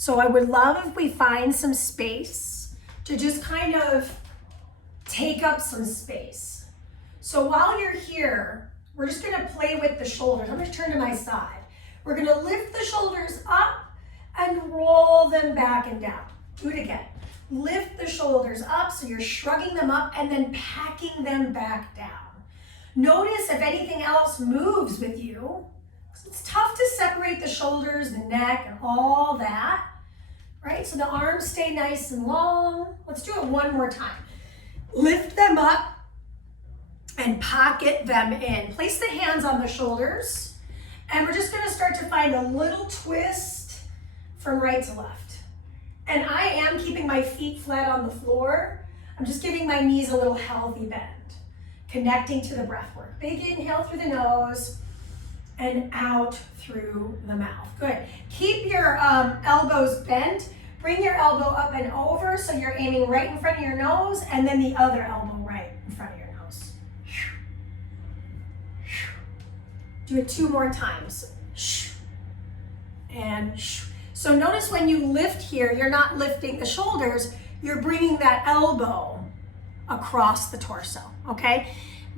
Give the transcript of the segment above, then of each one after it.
So I would love if we find some space to just kind of take up some space. So while you're here, we're just gonna play with the shoulders. I'm gonna turn to my side. We're gonna lift the shoulders up and roll them back and down. Do it again. Lift the shoulders up so you're shrugging them up and then packing them back down. Notice if anything else moves with you. It's tough to separate the shoulders, the neck, and all that, right? So the arms stay nice and long. Let's do it one more time. Lift them up and pocket them in. Place the hands on the shoulders, and we're just gonna start to find a little twist from right to left. And I am keeping my feet flat on the floor. I'm just giving my knees a little healthy bend, connecting to the breath work. Big inhale through the nose and out through the mouth. Good. Keep your elbows bent. Bring your elbow up and over so you're aiming right in front of your nose, and then the other elbow right in front of your nose. Do it 2 more times. And so notice when you lift here, you're not lifting the shoulders, you're bringing that elbow across the torso, okay?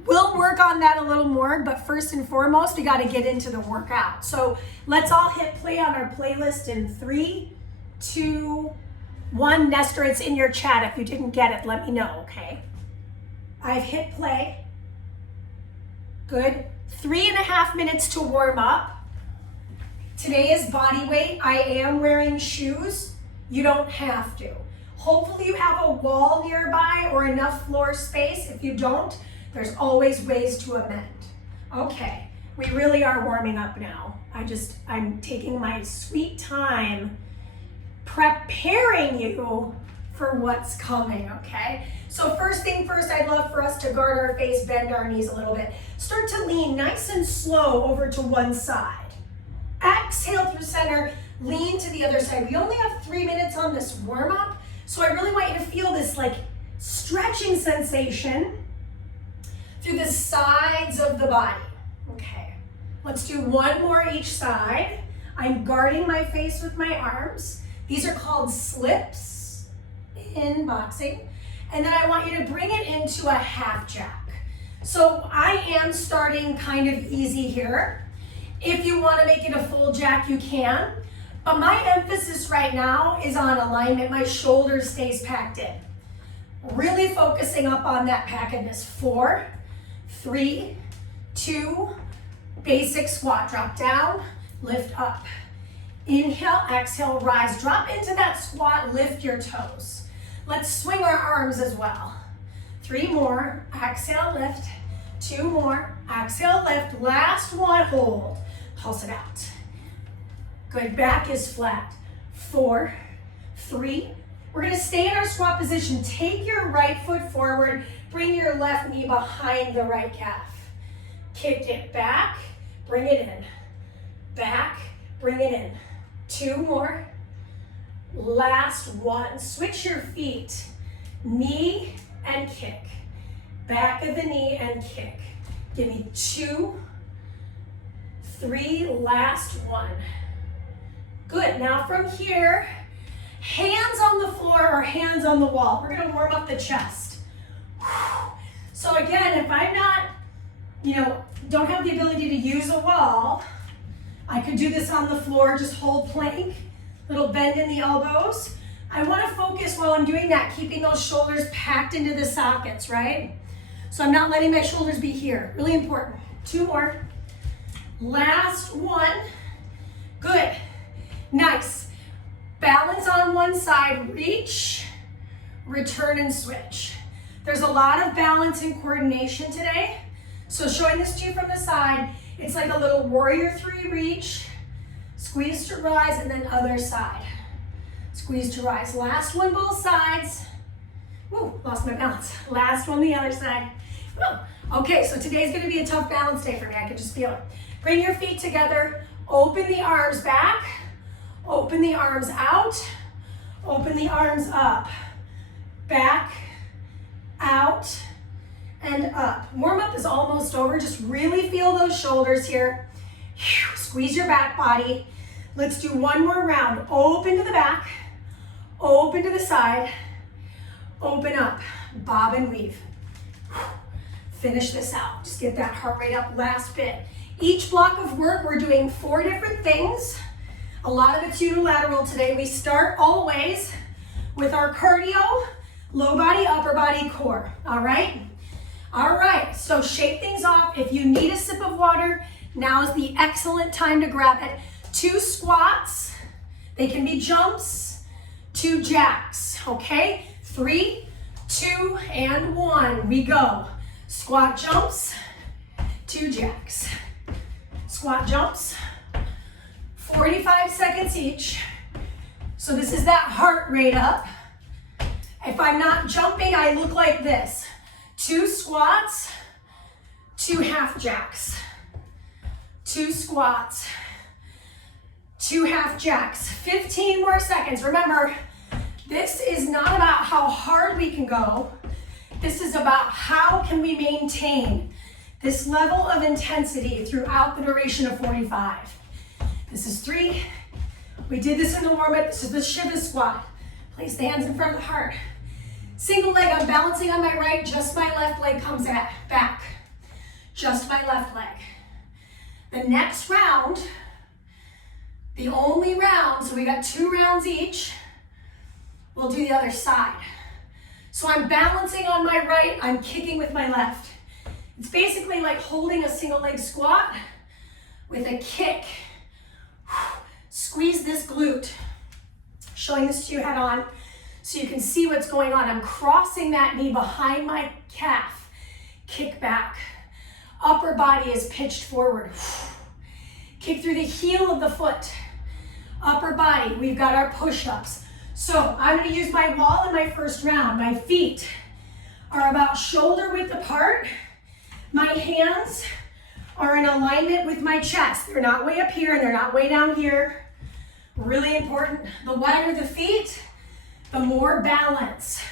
We'll work on that a little more, but first and foremost, we gotta get into the workout. So let's all hit play on our playlist in 3, 2, 1. Nestor, it's in your chat. If you didn't get it, let me know, okay? I've hit play. Good. 3.5 minutes to warm up. Today is body weight. I am wearing shoes. You don't have to. Hopefully you have a wall nearby or enough floor space. If you don't, there's always ways to amend. Okay, we really are warming up now. I'm taking my sweet time preparing you for what's coming, okay? So first thing first, I'd love for us to guard our face, bend our knees a little bit. Start to lean nice and slow over to one side. Exhale through center, lean to the other side. We only have 3 minutes on this warm up, so I really want you to feel this like stretching sensation through the sides of the body. Okay, let's do 1 more each side. I'm guarding my face with my arms. These are called slips in boxing. And then I want you to bring it into a half jack. So I am starting kind of easy here. If you want to make it a full jack, you can. But my emphasis right now is on alignment. My shoulder stays packed in. Really focusing up on that packedness. 4, 3, 2, basic squat. Drop down, lift up. Inhale, exhale, rise. Drop into that squat, lift your toes. Let's swing our arms as well. 3 more, exhale, lift. 2 more, exhale, lift. Last one, hold. Pulse it out. Good, back is flat. 4, 3. We're gonna stay in our squat position. Take your right foot forward, bring your left knee behind the right calf. Kick it back, bring it in. Back, bring it in. 2 more. Last one. Switch your feet. Knee and kick. Back of the knee and kick. Give me 2, 3, last one. Good, now from here, hands on the floor or hands on the wall. We're gonna warm up the chest. So again, if I'm not, don't have the ability to use a wall, I could do this on the floor, just hold plank, little bend in the elbows. I wanna focus while I'm doing that, keeping those shoulders packed into the sockets, right? So I'm not letting my shoulders be here, really important. 2 more. Last one. Good, nice. Balance on one side, reach, return and switch. There's a lot of balance and coordination today. So showing this to you from the side, it's like a little warrior 3 reach, squeeze to rise, and then other side. Squeeze to rise. Last one, both sides. Woo, lost my balance. Last one, the other side. Woo. Okay, so today's gonna be a tough balance day for me. I can just feel it. Bring your feet together. Open the arms back. Open the arms out. Open the arms up. Back, out, and up. Warm up is almost over. Just really feel those shoulders here. Squeeze your back body. Let's do one more round. Open to the back, open to the side, open up, bob and weave. Finish this out. Just get that heart rate up last bit. Each block of work, we're doing 4 different things. A lot of it's unilateral today. We start always with our cardio, low body, upper body, core, all right? All right, so shake things off. If you need a sip of water, now is the excellent time to grab it. 2 squats, they can be jumps, 2 jacks, okay? 3, 2, and 1, we go. Squat jumps, 2 jacks. Squat jumps, 45 seconds each. So this is that heart rate up. If I'm not jumping, I look like this. 2 squats, 2 half jacks. 2 squats, 2 half jacks. 15 more seconds. Remember, this is not about how hard we can go. This is about how can we maintain this level of intensity throughout the duration of 45. This is 3. We did this in the warm-up. This is the Shiva squat. Place the hands in front of the heart. Single leg, I'm balancing on my right, just my left leg comes back. Just my left leg. The next round, the only round, so we got 2 rounds each, we'll do the other side. So I'm balancing on my right, I'm kicking with my left. It's basically like holding a single leg squat with a kick. Squeeze this glute. Showing this to you head on so you can see what's going on. I'm crossing that knee behind my calf. Kick back. Upper body is pitched forward. Kick through the heel of the foot. Upper body, we've got our push-ups. So I'm going to use my wall in my first round. My feet are about shoulder width apart. My hands are in alignment with my chest. They're not way up here and they're not way down here. Really important. The wider the feet, the more balance.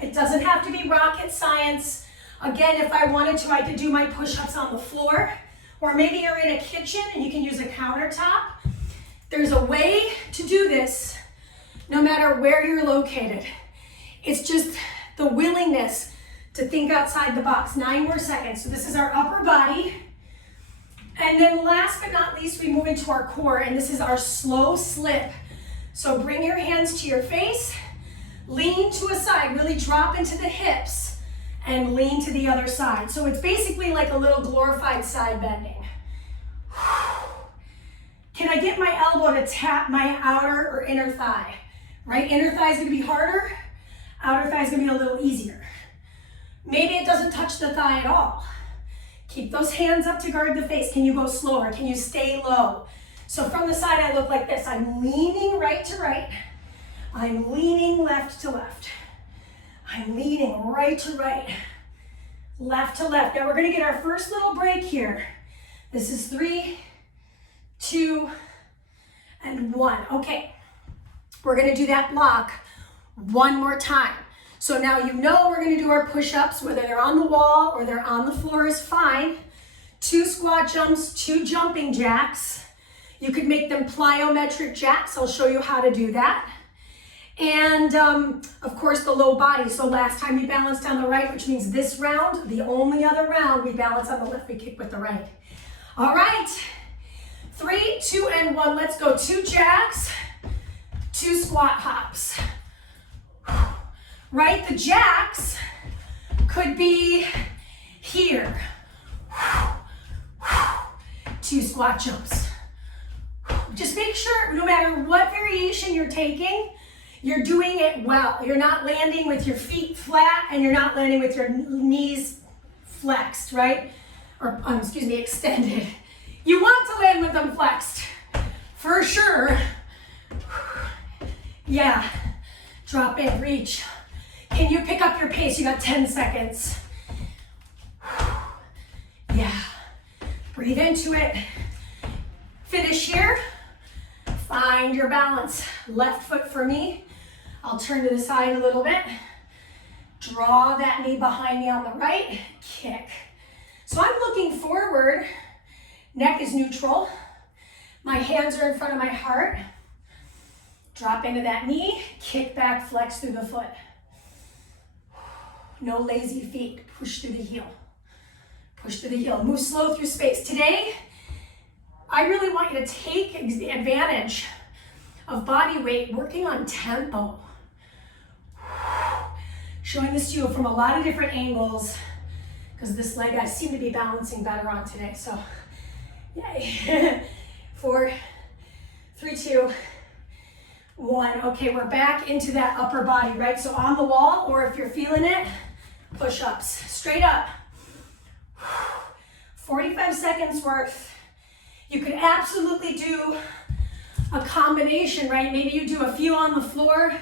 It doesn't have to be rocket science. Again, if I wanted to, I could do my push-ups on the floor, or maybe you're in a kitchen and you can use a countertop. There's a way to do this no matter where you're located. It's just the willingness to think outside the box. 9 more seconds. So this is our upper body. And then last but not least, we move into our core, and this is our slow slip. So bring your hands to your face, lean to a side, really drop into the hips, and lean to the other side. So it's basically like a little glorified side bending. Can I get my elbow to tap my outer or inner thigh? Right, inner thigh is gonna be harder, outer thigh is gonna be a little easier. Maybe it doesn't touch the thigh at all. Keep those hands up to guard the face. Can you go slower? Can you stay low? So from the side, I look like this. I'm leaning right to right. I'm leaning left to left. I'm leaning right to right, left to left. Now we're gonna get our first little break here. This is 3, 2, and 1. Okay, we're gonna do that block one more time. So now you know we're gonna do our push-ups, whether they're on the wall or they're on the floor is fine. 2 squat jumps, 2 jumping jacks. You could make them plyometric jacks. I'll show you how to do that. And of course the low body. So last time we balanced on the right, which means this round, the only other round we balance on the left, we kick with the right. All right, 3, 2, and 1. Let's go. 2 jacks, 2 squat hops. Right, the jacks could be here. 2 squat jumps. Just make sure, no matter what variation you're taking, you're doing it well. You're not landing with your feet flat and you're not landing with your knees flexed, right? Or, excuse me, extended. You want to land with them flexed, for sure. Yeah, drop in, reach. Can you pick up your pace? You got 10 seconds. Yeah, breathe into it. Finish here. Find your balance. Left foot for me. I'll turn to the side a little bit. Draw that knee behind me on the right. Kick. So I'm looking forward. Neck is neutral. My hands are in front of my heart. Drop into that knee, kick back, flex through the foot. No lazy feet, push through the heel. Push through the heel, move slow through space. Today, I really want you to take advantage of body weight, working on tempo. Showing this to you from a lot of different angles, because this leg I seem to be balancing better on today, so yay. 4, 3, 2, 1. Okay, we're back into that upper body, right? So on the wall, or if you're feeling it, push-ups, straight up. 45 seconds worth. You could absolutely do a combination, right? Maybe you do a few on the floor,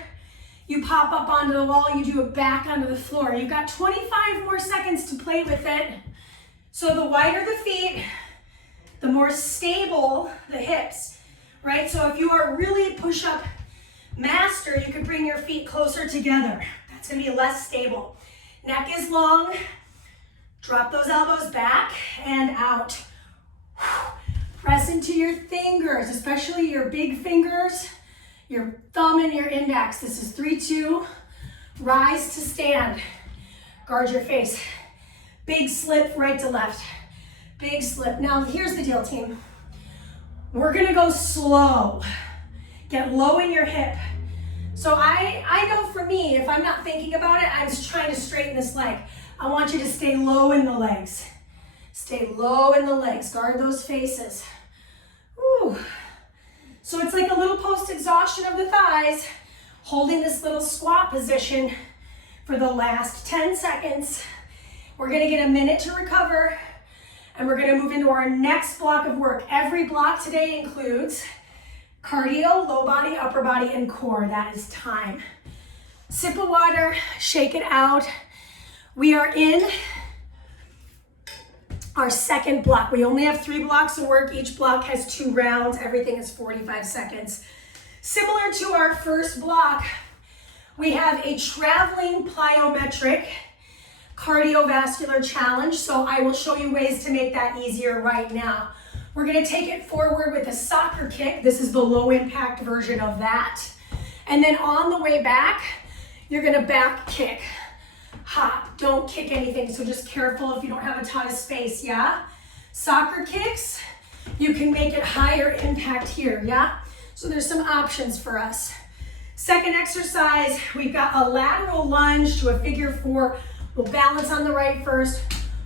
you pop up onto the wall, you do it back onto the floor. You've got 25 more seconds to play with it. So the wider the feet, the more stable the hips, right? So if you are really push-up master, you could bring your feet closer together. That's gonna be less stable. Neck is long. Drop those elbows back and out. Press into your fingers, especially your big fingers, your thumb and your index. This is 3, 2. Rise to stand. Guard your face. Big slip right to left. Big slip. Now here's the deal, team. We're gonna go slow. Get low in your hip. So I know for me, if I'm not thinking about it, I'm just trying to straighten this leg. I want you to stay low in the legs. Stay low in the legs. Guard those faces. Whew. So it's like a little post-exhaustion of the thighs, holding this little squat position for the last 10 seconds. We're gonna get a minute to recover, and we're gonna move into our next block of work. Every block today includes cardio, low body, upper body, and core. That is time. Sip of water, shake it out. We are in our second block. We only have 3 blocks of work. Each block has 2 rounds. Everything is 45 seconds. Similar to our first block, we have a traveling plyometric cardiovascular challenge. So I will show you ways to make that easier right now. We're gonna take it forward with a soccer kick. This is the low impact version of that. And then on the way back, you're gonna back kick. Hop, don't kick anything, so just careful if you don't have a ton of space, yeah? Soccer kicks, you can make it higher impact here, yeah? So there's some options for us. Second exercise, we've got a lateral lunge to a figure 4. We'll balance on the right first,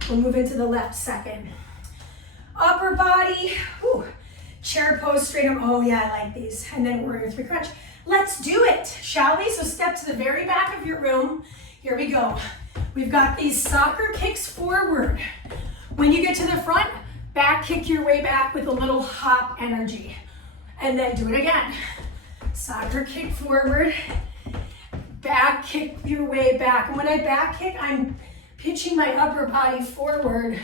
we'll move into the left second. Upper body, whew, chair pose, straight up, oh yeah, I like these. And then warrior 3 crunch. Let's do it, shall we? So step to the very back of your room. Here we go. We've got these soccer kicks forward. When you get to the front, back kick your way back with a little hop energy. And then do it again. Soccer kick forward, back kick your way back. And when I back kick, I'm pitching my upper body forward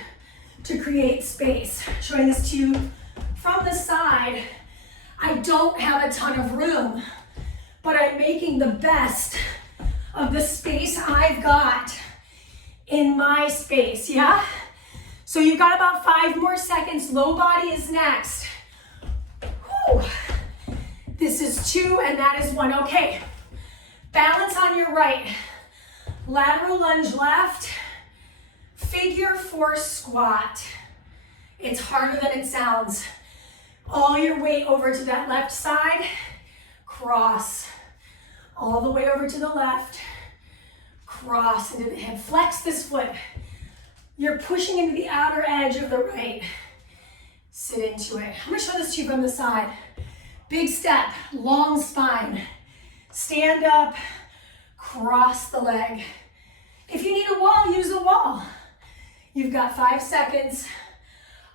to create space. Showing this to you from the side. I don't have a ton of room, but I'm making the best of the space I've got in my space, yeah? So you've got about 5 more seconds. Low body is next. Whew. This is 2 and that is 1. Okay, balance on your right. Lateral lunge left. Figure 4 squat. It's harder than it sounds. All your weight over to that left side. Cross. All the way over to the left, cross into the hip. Flex this foot. You're pushing into the outer edge of the right. Sit into it. I'm gonna show this to you from the side. Big step, long spine. Stand up, cross the leg. If you need a wall, use a wall. You've got 5 seconds.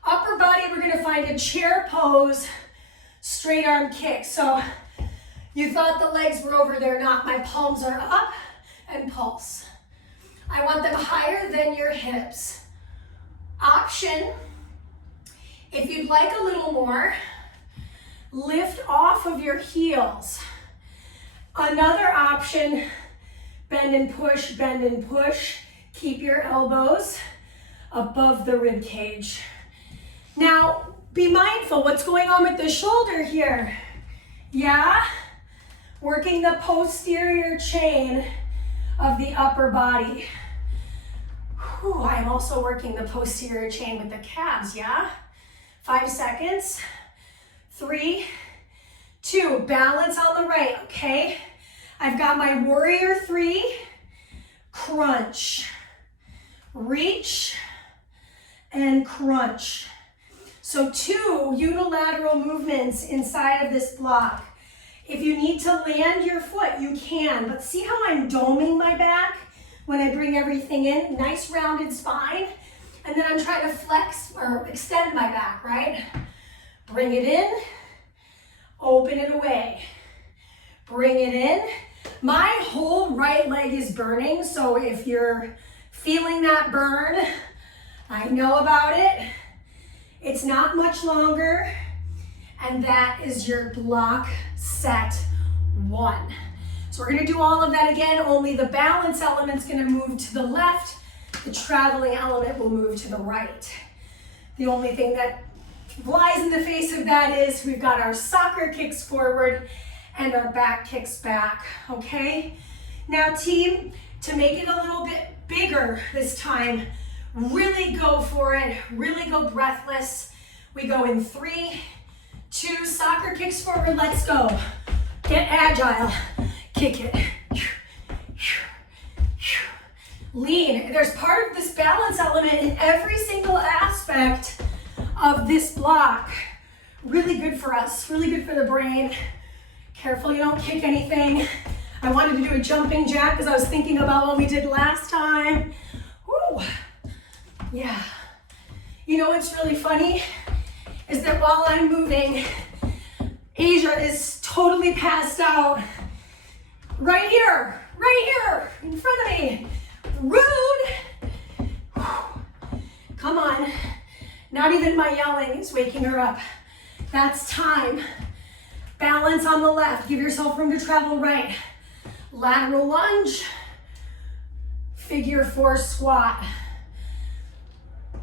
Upper body, we're gonna find a chair pose, straight arm kick. So you thought the legs were over, they're not. My palms are up and pulse. I want them higher than your hips. Option, if you'd like a little more, lift off of your heels. Another option, bend and push, bend and push. Keep your elbows above the rib cage. Now, Be mindful what's going on with the shoulder here. Yeah? Working the posterior chain of the upper body. Whew, I'm also working the posterior chain with the calves, yeah? 5 seconds. 3, 2, balance on the right, okay? I've got my warrior 3, crunch, reach, and crunch. So 2 unilateral movements inside of this block. If you need to land your foot, you can, but see how I'm doming my back when I bring everything in? Nice rounded spine. And then I'm trying to flex or extend my back, right? Bring it in, open it away. Bring it in. My whole right leg is burning, so if you're feeling that burn, I know about it. It's not much longer, and that is your block set 1. So we're gonna do all of that again, only the balance element's gonna move to the left, the traveling element will move to the right. The only thing that flies in the face of that is we've got our soccer kicks forward and our back kicks back, okay? Now team, to make it a little bit bigger this time, really go for it, really go breathless. We go in 3, 2, soccer kicks forward, let's go. Get agile, kick it. Lean. There's part of this balance element in every single aspect of this block. Really good for us, really good for the brain. Careful you don't kick anything. I wanted to do a jumping jack because I was thinking about what we did last time. Woo. Yeah. You know what's really funny is that while I'm moving, Asia is totally passed out. Right here in front of me. Rude. Come on. Not even my yelling is waking her up. That's time. Balance on the left. Give yourself room to travel right. Lateral lunge. Figure 4 squat.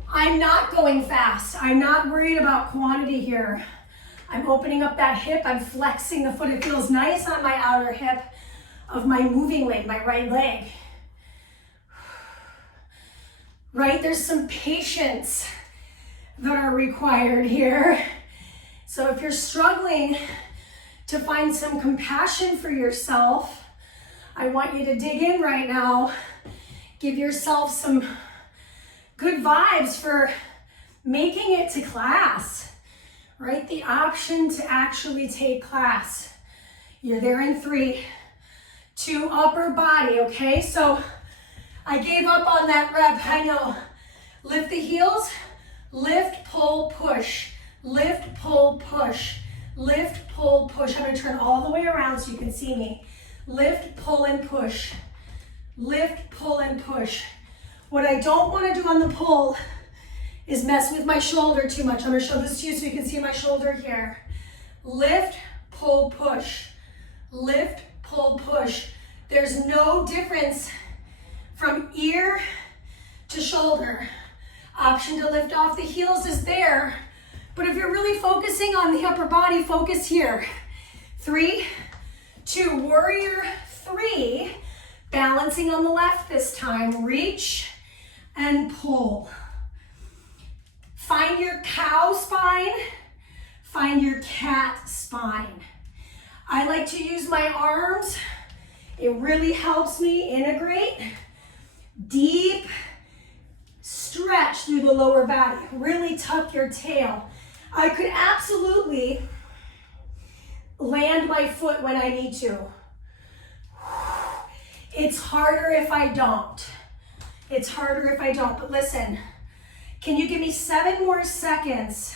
I'm not going fast. I'm not worried about quantity here. I'm opening up that hip. I'm flexing the foot. It feels nice on my outer hip of my moving leg, my right leg. Right? There's some patience that are required here. So if you're struggling to find some compassion for yourself, I want you to dig in right now. Give yourself some good vibes for making it to class, right? The option to actually take class. You're there in 3, 2, upper body, okay? So I gave up on that rep, I know. Lift the heels, lift, pull, push. Lift, pull, push. Lift, pull, push. I'm gonna turn all the way around so you can see me. Lift, pull, and push. Lift, pull, and push. What I don't wanna do on the pull is mess with my shoulder too much. I'm gonna show this to you so you can see my shoulder here. Lift, pull, push. Lift, pull, push. There's no difference from ear to shoulder. Option to lift off the heels is there, but if you're really focusing on the upper body, focus here. 3, 2, warrior 3, balancing on the left this time. Reach and pull. Find your cow spine, find your cat spine. I like to use my arms. It really helps me integrate. Deep stretch through the lower body. Really tuck your tail. I could absolutely land my foot when I need to. It's harder if I don't. It's harder if I don't, but listen, can you give me 7 more seconds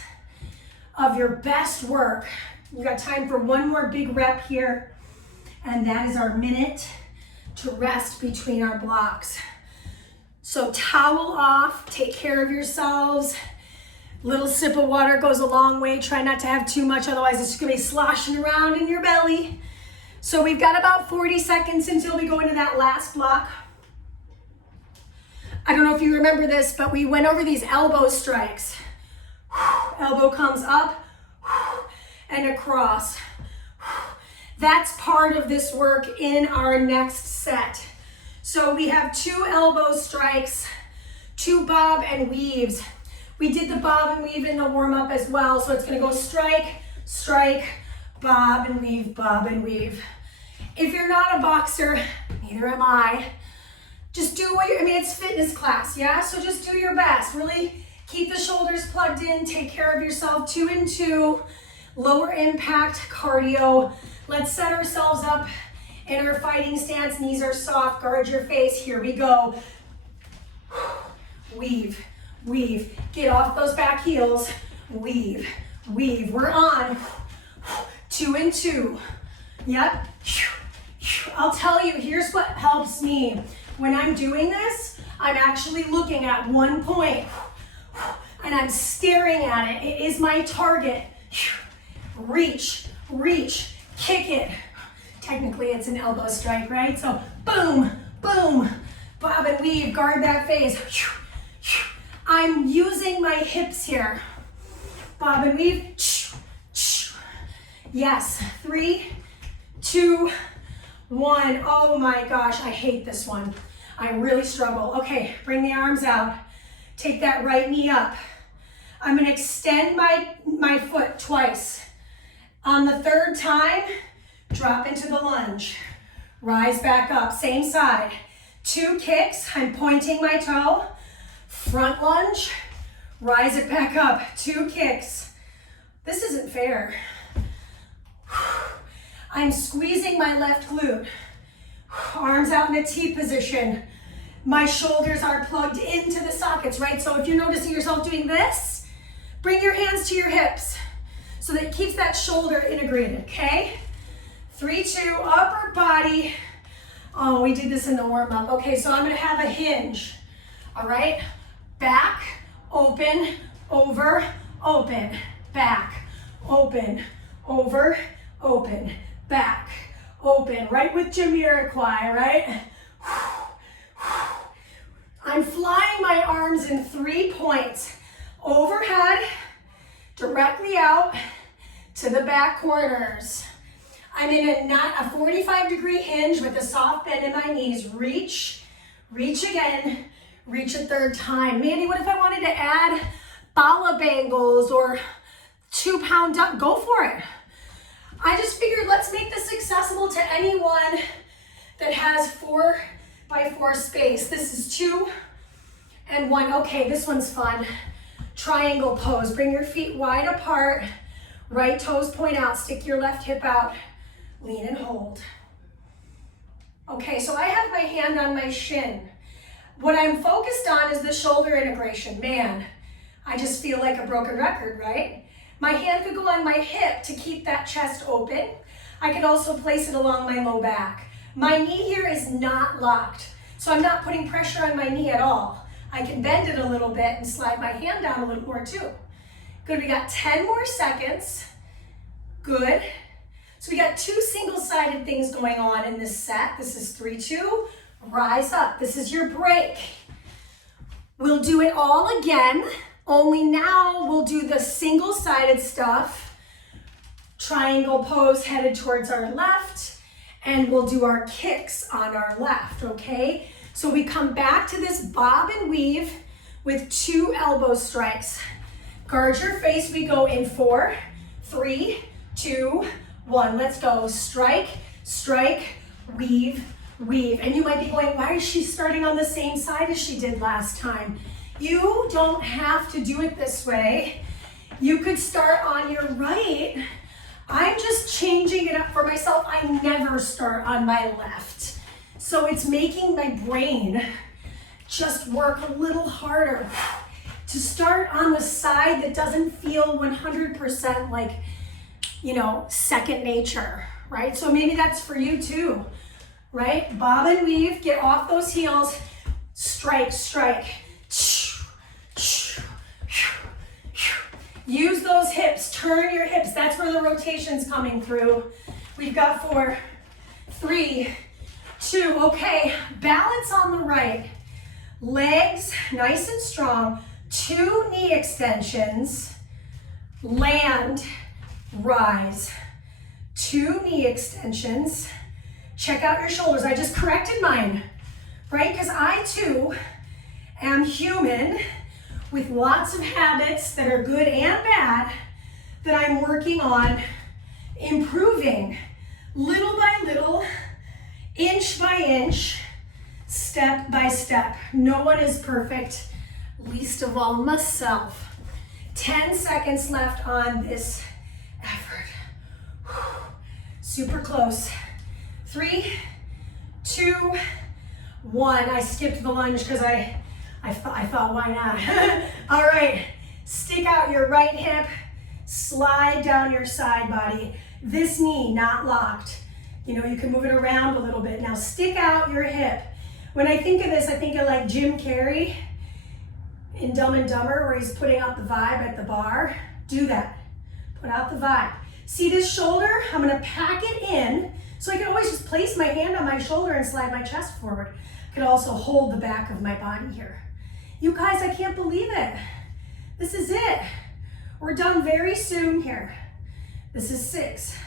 of your best work? We've got time for one more big rep here, and that is our minute to rest between our blocks. So towel off, take care of yourselves. Little sip of water goes a long way. Try not to have too much, otherwise it's gonna be sloshing around in your belly. So we've got about 40 seconds until we go into that last block. I don't know if you remember this, but we went over these elbow strikes. Elbow comes up and across. That's part of this work in our next set. So we have 2 elbow strikes, 2 bob and weaves. We did the bob and weave in the warm-up as well. So it's gonna go strike, strike, bob and weave, bob and weave. If you're not a boxer, neither am I, just do what I mean, it's fitness class, yeah? So just do your best. Really keep the shoulders plugged in, take care of yourself, 2 and 2, lower impact cardio. Let's set ourselves up in our fighting stance. Knees are soft, guard your face. Here we go. Weave, weave. Get off those back heels. Weave, weave. We're on. 2 and 2. Yep. I'll tell you, here's what helps me. When I'm doing this, I'm actually looking at one point and I'm staring at it. It is my target. Reach, reach, kick it. Technically, it's an elbow strike, right? So boom, boom, bob and weave, guard that face. I'm using my hips here. Bob and weave. Yes, 3, 2, 1. Oh my gosh, I hate this one. I really struggle. Okay, bring the arms out. Take that right knee up. I'm gonna extend my foot twice. On the 3rd time, drop into the lunge. Rise back up, same side. 2 kicks, I'm pointing my toe. Front lunge, rise it back up. 2 kicks. This isn't fair. I'm squeezing my left glute. Arms out in a T position. My shoulders are plugged into the sockets, right? So if you're noticing yourself doing this, bring your hands to your hips so that it keeps that shoulder integrated, okay? 3, 2, upper body. Oh, we did this in the warm-up. Okay, so I'm gonna have a hinge, all right? Back, open, over, open, back, open, over, open, back, open, right with Jamiroquai, right? I'm flying my arms in 3 points. Overhead, directly out to the back corners. I'm in a 45-degree hinge with a soft bend in my knees. Reach, reach again, reach a 3rd time. Mandy, what if I wanted to add bala bangles or 2-pound dump? Go for it. I just figured let's make this accessible to anyone that has 4x4 space. This is 2 and 1. Okay, this one's fun. Triangle pose. Bring your feet wide apart. Right toes point out. Stick your left hip out. Lean and hold. Okay, so I have my hand on my shin. What I'm focused on is the shoulder integration. Man, I just feel like a broken record, right? My hand could go on my hip to keep that chest open. I could also place it along my low back. My knee here is not locked, so I'm not putting pressure on my knee at all. I can bend it a little bit and slide my hand down a little more too. Good, we got 10 more seconds. Good. So we got 2 single-sided things going on in this set. This is 3, 2, rise up. This is your break. We'll do it all again, only now we'll do the single-sided stuff. Triangle pose headed towards our left, and we'll do our kicks on our left, okay? So we come back to this bob and weave with 2 elbow strikes. Guard your face, we go in 4, 3, 2, 1. Let's go. Strike, strike, weave, weave. And you might be going, why is she starting on the same side as she did last time? You don't have to do it this way. You could start on your right. I'm just changing it up for myself. I never start on my left. So it's making my brain just work a little harder to start on the side that doesn't feel 100% like, you know, second nature, right? So maybe that's for you too, right? Bob and weave, get off those heels, strike, strike. Use those hips, turn your hips. That's where the rotation's coming through. We've got 4, 3, 2, okay. Balance on the right. Legs nice and strong. 2 knee extensions. land, rise. 2 knee extensions. Check out your shoulders. I just corrected mine, right? Because I too am human with lots of habits that are good and bad that I'm working on improving little by little, inch by inch, step by step. No one is perfect, least of all myself. 10 seconds left on this effort. Whew. Super close. 3, 2, 1. I skipped the lunge because I thought, why not? All right, stick out your right hip, slide down your side body. This knee not locked. You know, you can move it around a little bit. Now stick out your hip. When I think of this, I think of like Jim Carrey in Dumb and Dumber, where he's putting out the vibe at the bar. Do that. Put out the vibe. See this shoulder? I'm gonna pack it in, so I can always just place my hand on my shoulder and slide my chest forward. I can also hold the back of my body here. You guys, I can't believe it. This is it. We're done very soon here. This is 6,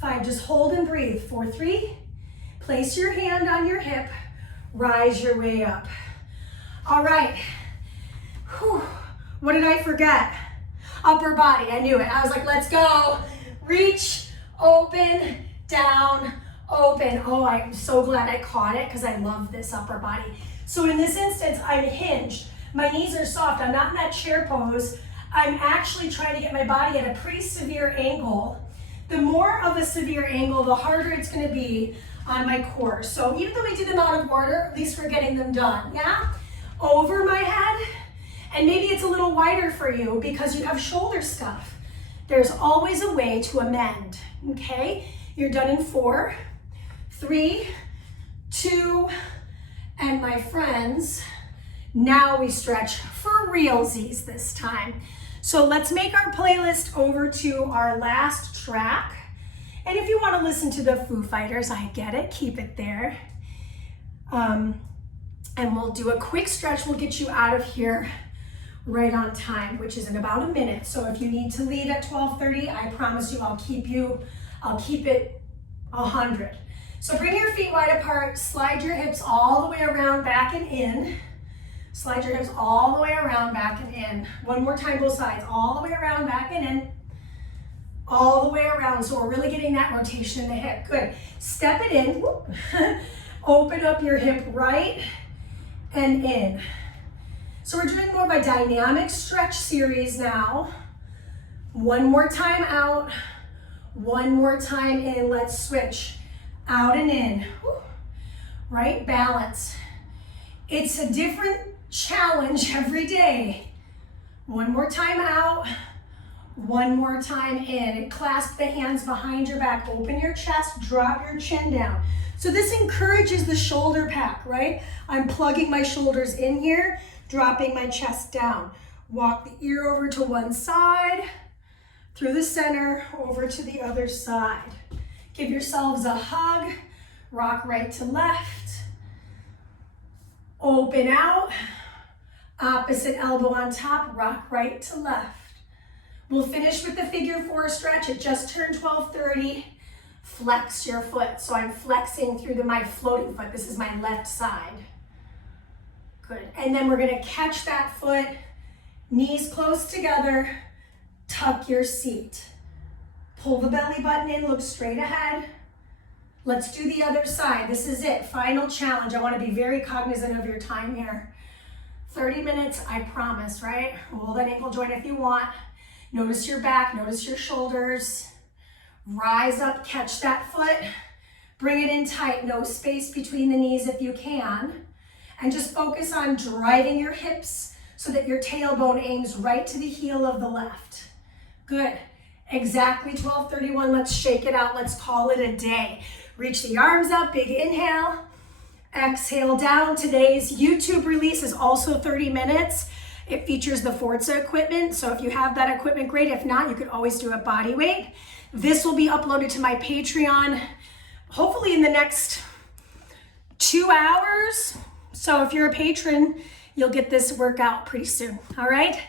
5, just hold and breathe. 4, 3, place your hand on your hip, rise your way up. All right. Whew. What did I forget? Upper body, I knew it. I was like, let's go. Reach, open, down, open. Oh, I'm so glad I caught it because I love this upper body. So in this instance, I'm hinged. My knees are soft. I'm not in that chair pose. I'm actually trying to get my body at a pretty severe angle. The more of a severe angle, the harder it's going to be on my core. So even though we do them out of order, at least we're getting them done, yeah? Over my head, and maybe it's a little wider for you because you have shoulder stuff. There's always a way to amend, okay? You're done in 4, 3, 2, and my friends, now we stretch for realsies this time. So let's make our playlist over to our last track. And if you want to listen to the Foo Fighters, I get it, keep it there. And we'll do a quick stretch. We'll get you out of here right on time, which is in about a minute. So if you need to leave at 12:30, I promise you I'll keep it 100. So bring your feet wide apart, slide your hips all the way around, back and in. Slide your hips all the way around, back and in. One more time, both sides, all the way around, back and in. All the way around, so we're really getting that rotation in the hip. Good. Step it in. Open up your hip right and in. So we're doing more of a dynamic stretch series now. One more time out, one more time in. Let's switch. Out and in. Right? Balance. It's a different challenge every day. One more time out. One more time in. Clasp the hands behind your back. Open your chest, drop your chin down. So this encourages the shoulder pack, right? I'm plugging my shoulders in here, dropping my chest down. Walk the ear over to one side, through the center, over to the other side. Give yourselves a hug, rock right to left. Open out, opposite elbow on top, rock right to left. We'll finish with the figure 4 stretch. It just turned 12:30. Flex your foot. So I'm flexing through my floating foot. This is my left side. Good. And then we're going to catch that foot, knees close together, tuck your seat. Pull the belly button in, look straight ahead. Let's do the other side. This is it. Final challenge. I want to be very cognizant of your time here. 30 minutes, I promise, right? Hold that ankle joint if you want. Notice your back, notice your shoulders. Rise up, catch that foot. Bring it in tight, no space between the knees if you can. And just focus on driving your hips so that your tailbone aims right to the heel of the left. Good. Exactly 12:31. Let's shake it out. Let's call it a day. Reach the arms up, big inhale. Exhale down. Today's YouTube release is also 30 minutes. It features the Forza equipment. So if you have that equipment, great. If not, you could always do a body weight. This will be uploaded to my Patreon, hopefully in the next 2 hours. So if you're a patron, you'll get this workout pretty soon. All right.